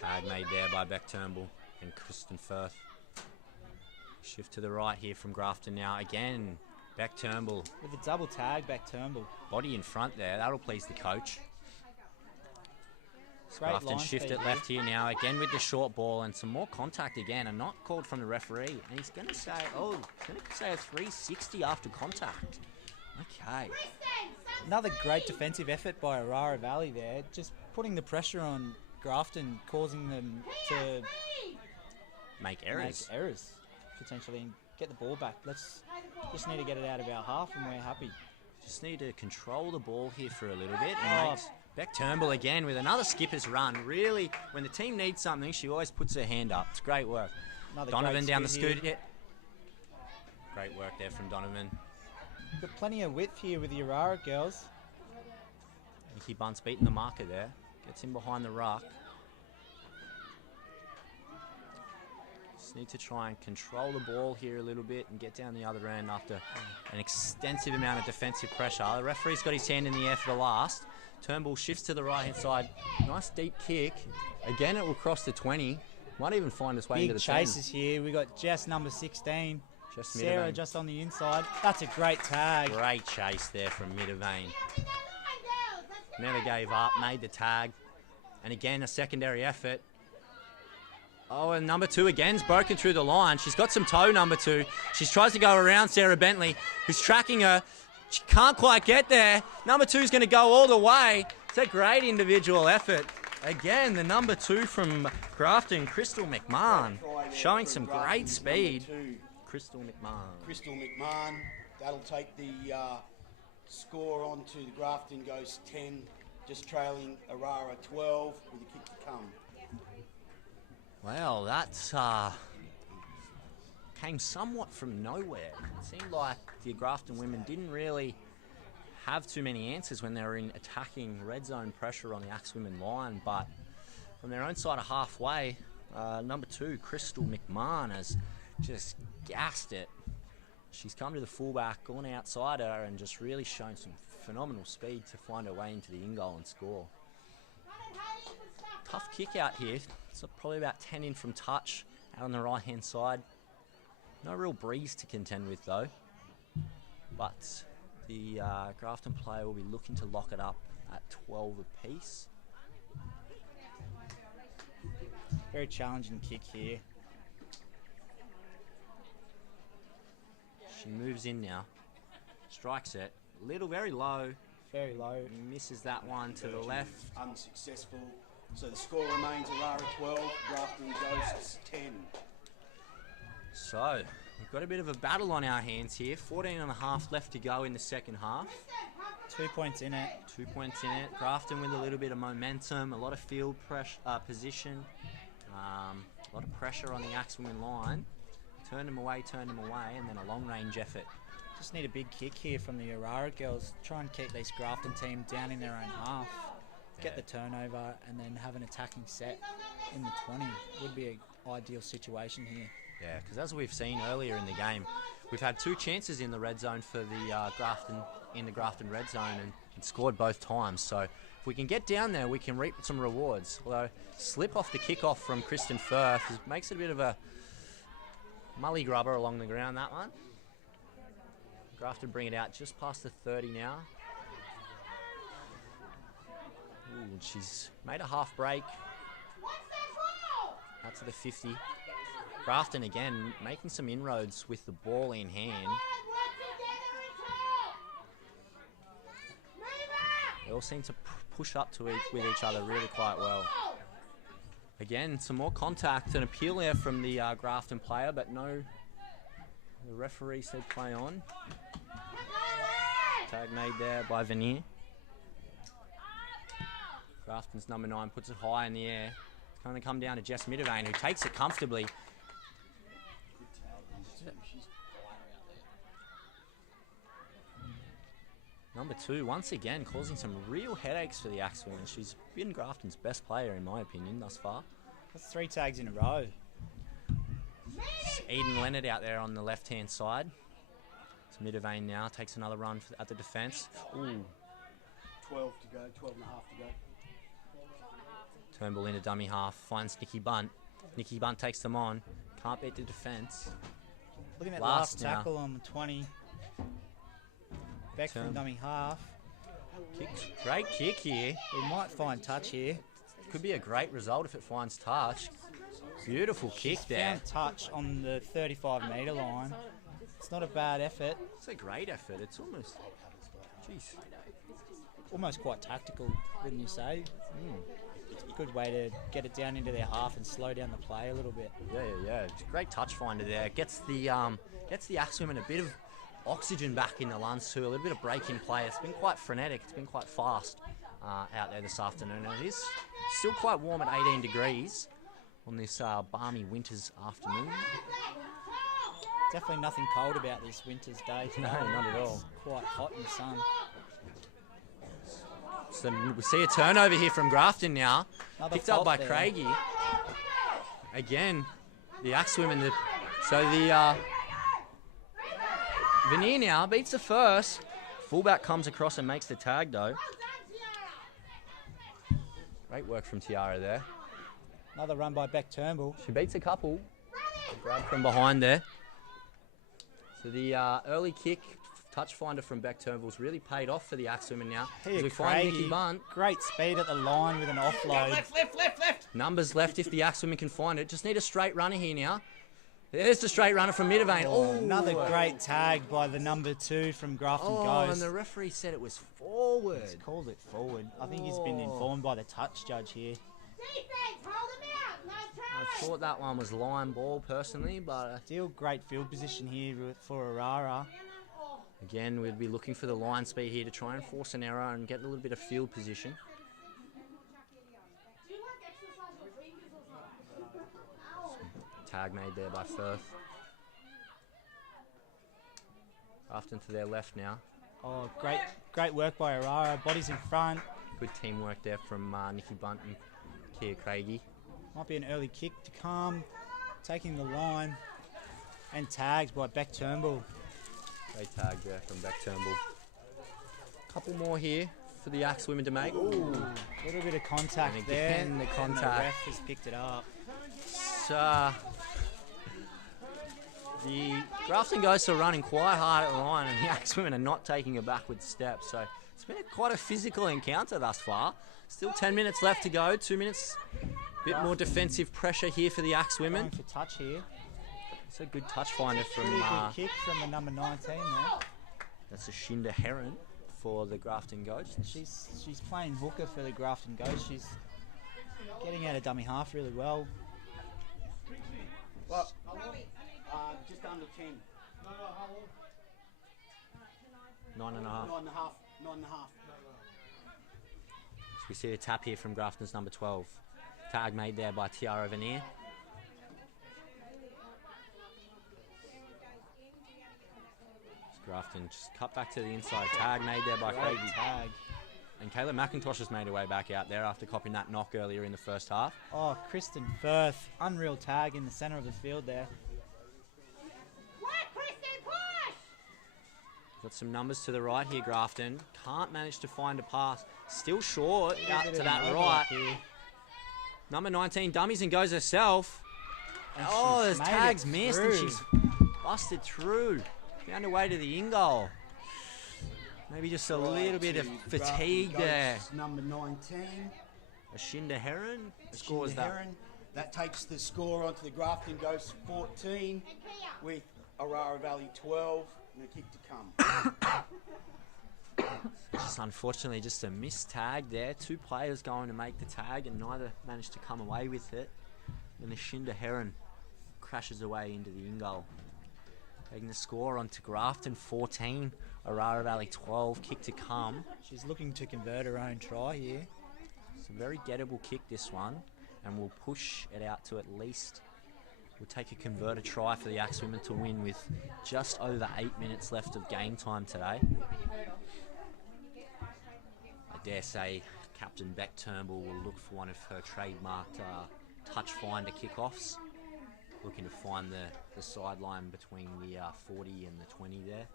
Tag made there by Beck Turnbull and Kristen Firth. Shift to the right here from Grafton now. Again, Beck Turnbull. With a double tag, Beck Turnbull. Body in front there. That'll please the coach. Grafton shift it left here now. Again with the short ball and some more contact again. And not called from the referee. And he's going to say, a 360 after contact. Okay. Another great defensive effort by Orara Valley there. Just putting the pressure on Grafton, causing them to make errors. Potentially, and get the ball back. Let's just need to get it out of our half and we're happy. Just need to control the ball here for a little bit. And Beck Turnbull again with another skipper's run. Really, when the team needs something, she always puts her hand up. It's great work. Donovan down the scoot. Yeah. Great work there from Donovan. Got plenty of width here with the Orara girls. Nikki Bunt's beating the marker there. Gets in behind the ruck. Just need to try and control the ball here a little bit and get down the other end after an extensive amount of defensive pressure. The referee's got his hand in the air for the last. Turnbull shifts to the right-hand side. Nice deep kick. Again, it will cross the 20. Might even find its way into the 10. Big chases here. We got Jess number 16. Just Sarah just on the inside. That's a great tag. Great chase there from Middervane. Never gave up, made the tag. And again, a secondary effort. Oh, and number 2 again's broken through the line. She's got some toe, number 2. She tries to go around Sarah Bentley, who's tracking her. She can't quite get there. Number 2's going to go all the way. It's a great individual effort. Again, the number 2 from Grafton, Crystal McMahon, showing some great speed. Crystal McMahon. That'll take the score on to the Grafton Ghosts 10, just trailing Orara 12 with a kick to come. Well, that came somewhat from nowhere. It seemed like the Grafton women didn't really have too many answers when they're in attacking red zone pressure on the Axemen line, but from their own side of halfway, number 2, Crystal McMahon, has just gassed it. She's come to the fullback, gone outside her, and just really shown some phenomenal speed to find her way into the in-goal and score. Tough kick out here. It's probably about 10 in from touch out on the right-hand side. No real breeze to contend with, though. But the Grafton player will be looking to lock it up at 12 apiece. Very challenging kick here. She moves in now. Strikes it. Very low. Very low. Misses that one to the left. Unsuccessful. So the score remains Orara 12, Grafton Ghosts 10. So, we've got a bit of a battle on our hands here. 14 and a half left to go in the second half. 2 points in it. 2 points in it. Grafton with a little bit of momentum, a lot of field position, a lot of pressure on the Axemen line. Turn them away, and then a long-range effort. Just need a big kick here from the Orara girls. Try and keep this Grafton team down in their own half. Get the turnover and then have an attacking set in the 20 would be an ideal situation here. Yeah, because as we've seen earlier in the game, we've had 2 chances in the red zone for the Grafton red zone and scored both times. So if we can get down there, we can reap some rewards. Although slip off the kickoff from Kristen Firth makes it a bit of a mully grubber along the ground, that one. Grafton bring it out just past the 30 now. Ooh, she's made a half break. Out to the 50. Grafton again making some inroads with the ball in hand. They all seem to push up to with each other really quite well. Again, some more contact and appeal there from the Grafton player, but no. The referee said play on. Tag made there by Veneer. Grafton's number 9 puts it high in the air. It's going to come down to Jess Middivane, who takes it comfortably. Number 2, once again, causing some real headaches for the Axemen. She's been Grafton's best player, in my opinion, thus far. That's 3 tags in a row. It's Eden Leonard out there on the left-hand side. It's Middivane now, takes another run at the defence. Ooh. 12 to go, 12 and a half to go. Turnbull into dummy half, finds Nikki Bunt. Nikki Bunt takes them on. Can't beat the defence. Looking at last tackle on the 20. Back from dummy half. Great kick here. We might find touch here. Could be a great result if it finds touch. Beautiful kick there. Found touch on the 35-metre line. It's not a bad effort. It's a great effort. It's almost, jeez, almost quite tactical, wouldn't you say? It's a good way to get it down into their half and slow down the play a little bit. Yeah. It's a great touch finder there. Gets the Axemen a bit of oxygen back in the lungs too. A little bit of break in play. It's been quite frenetic. It's been quite fast out there this afternoon. And it is still quite warm at 18 degrees on this balmy winter's afternoon. Definitely nothing cold about this winter's day today. No, not at all. It's quite hot in the sun. So we see a turnover here from Grafton now. Another picked up by there. Craigie. Again, the Axemen. So the Veneer now beats the first. Fullback comes across and makes the tag though. Great work from Tiara there. Another run by Beck Turnbull. She beats a couple. Grab from behind there. So the early kick, touch finder from Beck Turnbull's really paid off for the Axemen now. Here, we find Nikki Bunt. Great speed at the line with an offload. Left. Numbers left if the Axemen can find it. Just need a straight runner here now. There's the straight runner from Middivane. Oh, another great tag by the number 2 from Grafton Ghosts. And the referee said it was forward. He's called it forward. I think he's been informed by the touch judge here. I thought that one was line ball personally, but still great field position here for Orara. Again, we'd be looking for the line speed here to try and force an error and get a little bit of field position. Tag made there by Firth. Grafton to their left now. Oh, great work by Orara. Bodies in front. Good teamwork there from Nikki Bunt and Kia Craigie. Might be an early kick to come. Taking the line. And tagged by Beck Turnbull. Great tag there from Beck Turnbull. Couple more here for the Axemen to make. Ooh. A little bit of contact and there. again, the contact. And the ref has picked it up. So, the Grafton Ghosts are running quite hard at the line, and the Axemen are not taking a backward step. So it's been quite a physical encounter thus far. Still 10 minutes left to go. 2 minutes. Bit more defensive pressure here for the Axemen. Going for touch here. It's a good touch finder from. Pretty good kick from the number 19 there. That's a Shinda Heron for the Grafton Ghosts. She's playing hooker for the Grafton Ghosts. She's getting out of dummy half really well. Well, just under 10. 9.5. 9.5. So we see a tap here from Grafton's number 12. Tag made there by Tiara Veneer. Grafton just cut back to the inside. Tag made there by Craigie. Tag. And Kayla McIntosh has made her way back out there after copying that knock earlier in the first half. Oh, Kristen Firth. Unreal tag in the centre of the field there. Got some numbers to the right here, Grafton. Can't manage to find a pass. Still short out to that right. Number 19 dummies and goes herself. And oh, there's tags missed and she's busted through. Found her way to the in goal. Maybe just a little bit of fatigue there. Number 19. Ashinda Heron scores that. That takes the score onto the Grafton Ghosts 14 with Orara Valley 12 and a kick to come. Just unfortunately just a missed tag there. 2 players going to make the tag and neither managed to come away with it. And Ashinda Heron crashes away into the in goal. Taking the score onto Grafton 14, Orara Valley 12, kick to come. She's looking to convert her own try here. It's a very gettable kick, this one, and we'll push it out to at least. We'll take a converted try for the Axemen to win with just over 8 minutes left of game time today. I dare say Captain Beck Turnbull will look for one of her trademarked touch finder kickoffs. Looking to find the sideline between the 40 and the 20 there.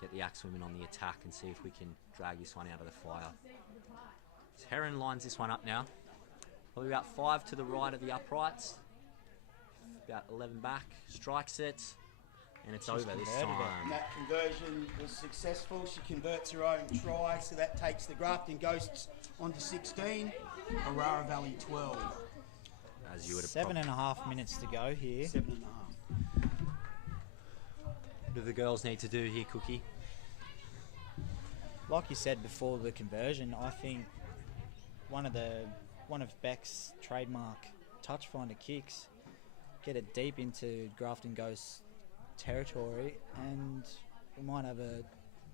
Get the Axemen on the attack and see if we can drag this one out of the fire. So Heron lines this one up now. Probably about 5 to the right of the uprights. About 11 back. Strikes it. And it's over this time. That conversion was successful. She converts her own try, so that takes the Grafton Ghosts onto 16. Orara Valley 12. As you would have 7.5 minutes to go here. 7.5. What do the girls need to do here, Cookie? Like you said before the conversion, I think one of Beck's trademark touch finder kicks, get it deep into Grafton Ghosts territory, and we might have a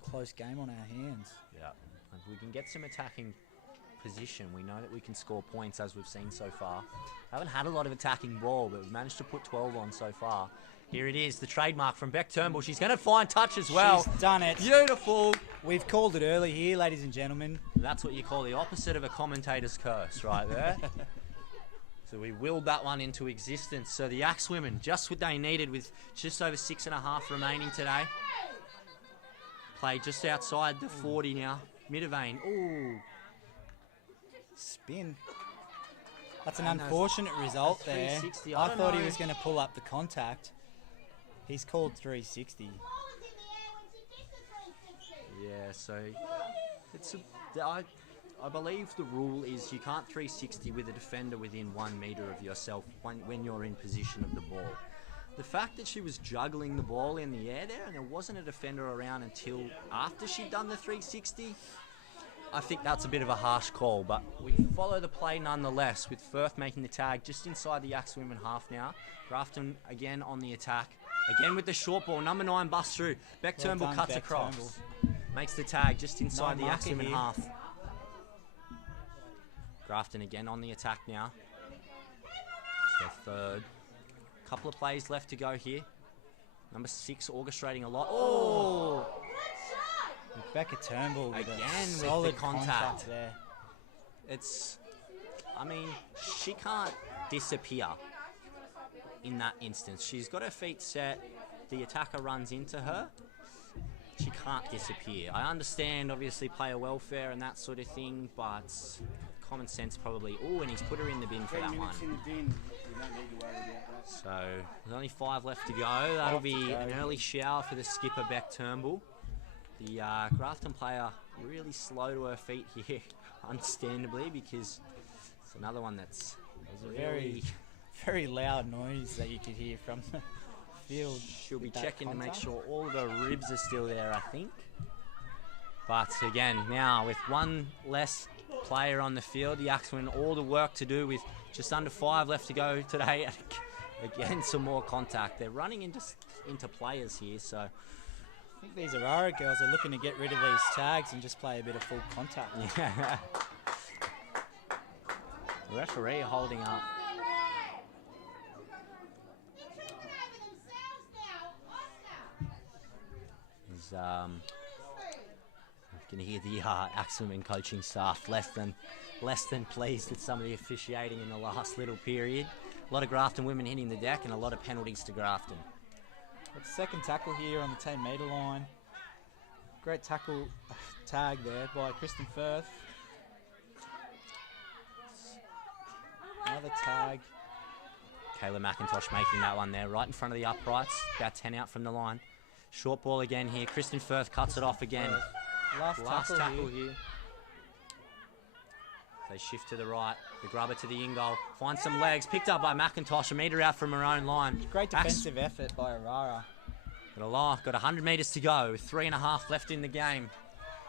close game on our hands. Yeah, if we can get some attacking position, we know that we can score points, as we've seen so far. Haven't had a lot of attacking ball, but we've managed to put 12 on so far. Here it is, the trademark from Beck Turnbull. She's going to find touch as well. She's done it. Beautiful. We've called it early here, ladies and gentlemen. That's what you call the opposite of a commentator's curse right there. So we willed that one into existence. So the Axemen, just what they needed with just over 6.5 remaining today. Play just outside the 40 now. Middervane. Ooh. Spin. That's an unfortunate result there. I thought he was going to pull up the contact. He's called 360. Yeah, so it's I believe the rule is you can't 360 with a defender within 1 metre of yourself when you're in position of the ball. The fact that she was juggling the ball in the air there and there wasn't a defender around until after she'd done the 360, I think that's a bit of a harsh call, but we follow the play nonetheless, with Firth making the tag just inside the Axemen half now. Grafton again on the attack. Again with the short ball. Number 9 busts through. Beck Turnbull cuts across. Makes the tag just inside the Axemen half. Grafton again on the attack now. It's their third. Couple of plays left to go here. Number 6 orchestrating a lot. Oh! And Becca Turnbull with Again a with solid the contact. there. I mean, she can't disappear in that instance. She's got her feet set. The attacker runs into her. She can't disappear. I understand, obviously, player welfare and that sort of thing, but common sense probably. Oh, and he's put her in the bin for that one. In the bin. We don't need to worry about that. So there's only 5 left to go. That'll be an early shower for the skipper, Beck Turnbull. The Grafton player really slow to her feet here, understandably, because it's another one that's Very, very loud noise that you could hear from the field. She'll be with that checking to make contact. sure all of her ribs are still there, I think. But again, now with one less player on the field, the Axemen all the work to do with just under 5 left to go today. Again, some more contact. They're running into players here, so I think these Orara girls are looking to get rid of these tags and just play a bit of full contact. yeah. The referee holding up. He's can hear the Axemen coaching staff less than pleased with some of the officiating in the last little period. A lot of Grafton women hitting the deck and a lot of penalties to Grafton. But second tackle here on the 10 metre line. Great tackle tag there by Kristen Firth. Another tag. Kayla McIntosh making that one there, right in front of the uprights, about 10 out from the line. Short ball again here. Kristen Firth cuts it off again. Last tackle here. They shift to the right. The grubber to the in-goal. Finds some legs. Picked up by McIntosh. A metre out from her own line. Great defensive effort by Orara. Got 100 metres to go. 3.5 left in the game.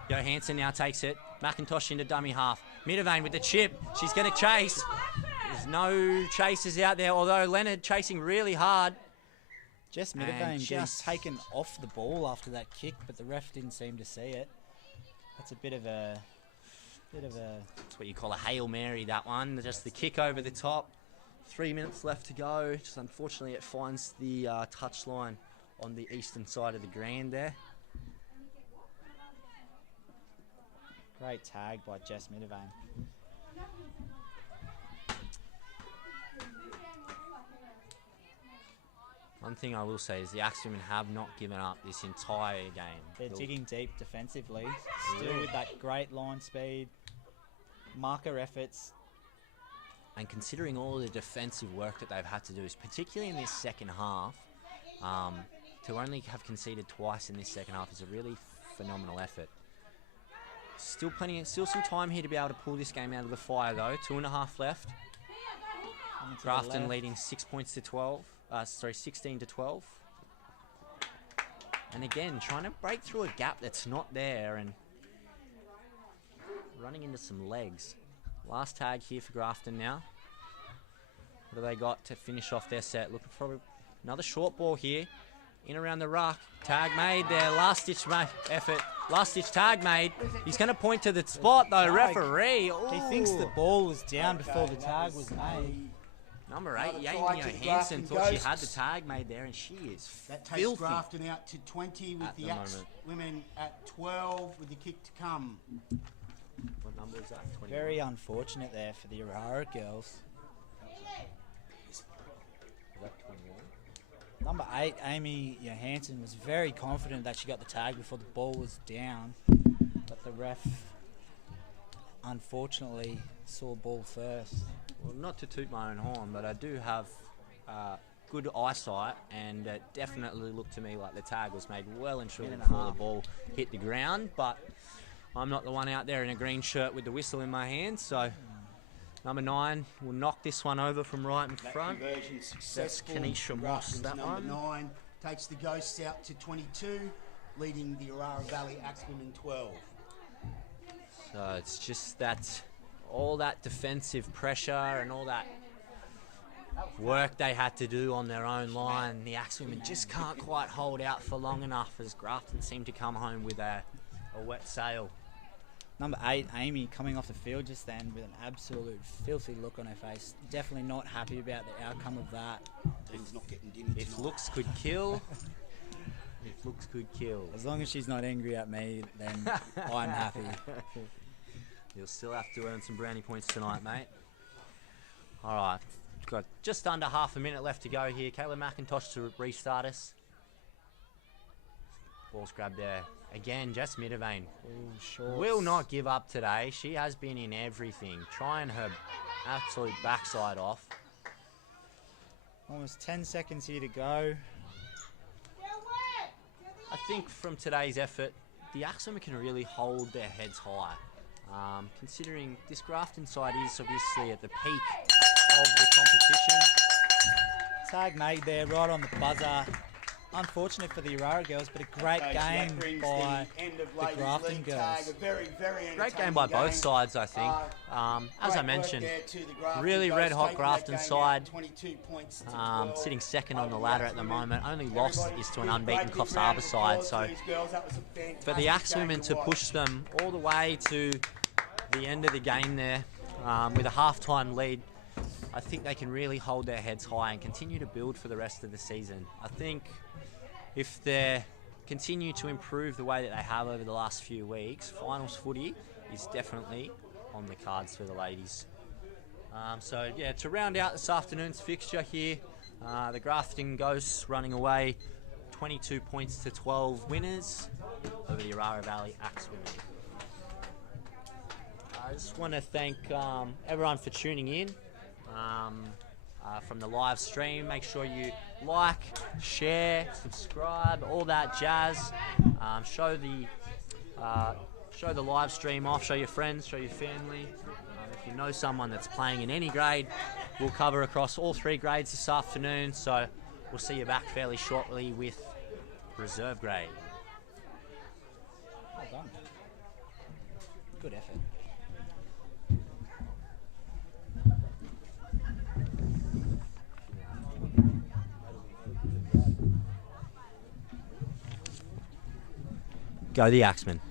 Johansson now takes it. McIntosh into dummy half. Midavane with the chip. She's going to chase. There's no chasers out there, although Leonard chasing really hard. Jess Midavane just taken off the ball after that kick, but the ref didn't seem to see it. That's a bit of a... That's what you call a Hail Mary, that one. Just the kick over the top. 3 minutes left to go. Just unfortunately it finds the touchline on the eastern side of the ground there. Great tag by Jess Midavane. One thing I will say is the Axemen have not given up this entire game. They're digging deep defensively, still with that great line speed, marker efforts. And considering all the defensive work that they've had to do, particularly in this second half, to only have conceded twice in this second half is a really phenomenal effort. Still some time here to be able to pull this game out of the fire though. 2.5 left. Grafton leading 6 points to 12. 16 to 12. And again, trying to break through a gap that's not there and running into some legs. Last tag here for Grafton now. What do they got to finish off their set? Looking for another short ball here. In around the ruck. Tag made there. Last ditch effort. Last ditch tag made. He's going to point to the spot though. Referee. Ooh. He thinks the ball was down before the tag was made. Number 8, Yainio Hansen thought she had the tag made there, and she is That takes filthy. Grafton out to 20 with the Axemen at 12 with the kick to come. What number is that? 21. Very unfortunate there for the Orara girls. Is that 21? Number 8, Amy Johansson, was very confident that she got the tag before the ball was down, but the ref unfortunately saw ball first. Well, not to toot my own horn, but I do have good eyesight, and it definitely looked to me like the tag was made well and truly before the ball hit the ground, but I'm not the one out there in a green shirt with the whistle in my hand, so number 9 will knock this one over from right in front. Conversion successful. That's Kenesha Moss, that number one. 9 takes the Ghosts out to 22, leading the Orara Valley Axemen in 12. So it's just that all that defensive pressure and all that work they had to do on their own line. The Axemen just can't quite hold out for long enough as Grafton seem to come home with a wet sail. Number 8, Amy, coming off the field just then with an absolute filthy look on her face. Definitely not happy about the outcome of that. Team's not getting dinner If tonight. looks could kill, If looks could kill. As long as she's not angry at me, then I'm happy. You'll still have to earn some brownie points tonight, mate. All right, got just under half a minute left to go here. Kayla McIntosh to restart us. Ball's grabbed there. Again, Jess Middevane will not give up today. She has been in everything, trying her absolute backside off. Almost 10 seconds here to go. I think from today's effort, the Axemen can really hold their heads high. Considering this Grafton side is obviously at the peak of the competition. Tag made there right on the buzzer. Unfortunate for the Orara girls, but a great game by the Grafton girls. Great game by both sides, I think. As I mentioned, really red-hot Grafton side, sitting second on the ladder at the moment. Only loss is to an unbeaten Coffs Harbour side. So for the Axemen to push them all the way to the end of the game there with a half-time lead, I think they can really hold their heads high and continue to build for the rest of the season. I think if they continue to improve the way that they have over the last few weeks, finals footy is definitely on the cards for the ladies. So yeah, to round out this afternoon's fixture here, the Grafton Ghosts running away 22 points to 12 winners over the Orara Valley Axemen. I just want to thank everyone for tuning in. From the live stream, make sure you like, share, subscribe, all that jazz. Show the live stream off, show your friends, show your family. If you know someone that's playing in any grade, we'll cover across all 3 grades this afternoon, so we'll see you back fairly shortly with reserve grade. Well done. Good effort. Go the Axemen.